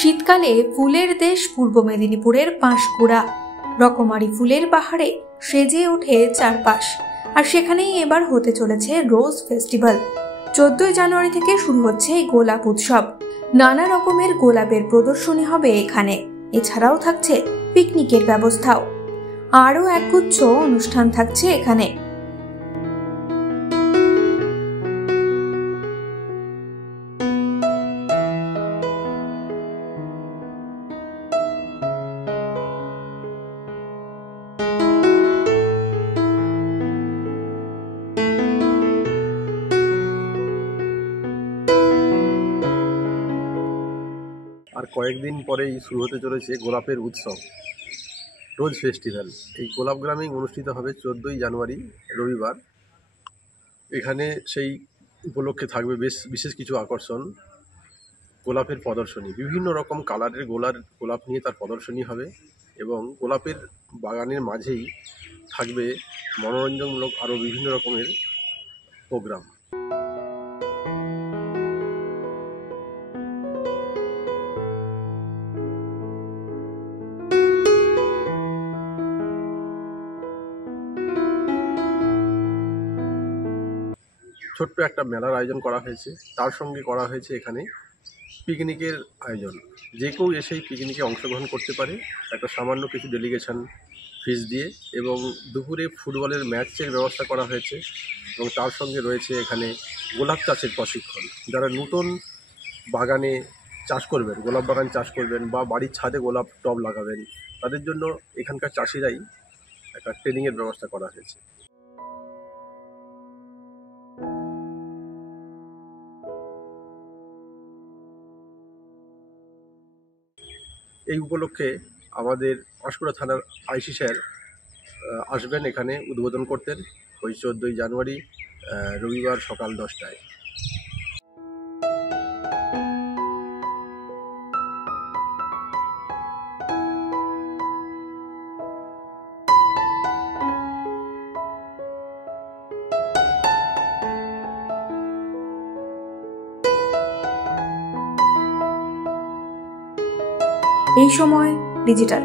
শীতকালে ফুলের দেশ পূর্ব মেদিনীপুরের পাঁশকুড়া। রকমারি ফুলের পাহাড়ে সেজে ওঠে চারপাশ, আর সেখানেই এবার হতে চলেছে রোজ ফেস্টিভ্যাল। 14 জানুয়ারি থেকে শুরু হচ্ছে এই গোলাপ উৎসব। নানা রকমের গোলাপের প্রদর্শনী হবে এখানে। এছাড়াও থাকছে পিকনিকের ব্যবস্থাও। আরও একগুচ্ছ অনুষ্ঠান থাকছে এখানে। আর কয়েকদিন পরেই শুরু হতে চলেছে গোলাপের উৎসব, রোজ ফেস্টিভ্যাল। এই গোলাপ গ্রামেই অনুষ্ঠিত হবে 14 জানুয়ারি রবিবার। এখানে সেই উপলক্ষে থাকবে বিশেষ কিছু আকর্ষণ। গোলাপের প্রদর্শনী, বিভিন্ন রকম কালারের গোলাপ নিয়ে তার প্রদর্শনী হবে, এবং গোলাপের বাগানের মাঝেই থাকবে মনোরঞ্জনমূলক আরও বিভিন্ন রকমের প্রোগ্রাম। ছোট্ট একটা মেলার আয়োজন করা হয়েছে, তার সঙ্গে করা হয়েছে এখানে পিকনিকের আয়োজন। যে কেউ এসেই পিকনিকে অংশগ্রহণ করতে পারে একটা সামান্য কিছু ডেলিগেশন ফিস দিয়ে, এবং দুপুরে ফুটবলের ম্যাচের ব্যবস্থা করা হয়েছে, এবং তার সঙ্গে রয়েছে এখানে গোলাপ চাষের প্রশিক্ষণ। যারা নতুন বাগানে চাষ করবেন, গোলাপ বাগান চাষ করবেন বা বাড়ির ছাদে গোলাপ টব লাগাবেন, তাদের জন্য এখানকার চাষিরাই একটা ট্রেনিংয়ের ব্যবস্থা করা হয়েছে। এই উপলক্ষে আমাদের পাঁশকুড়া থানার আইসি স্যার আসবেন এখানে উদ্বোধন করতেন ওই 14 জানুয়ারি রবিবার সকাল 10টায়। এই সময় ডিজিটাল।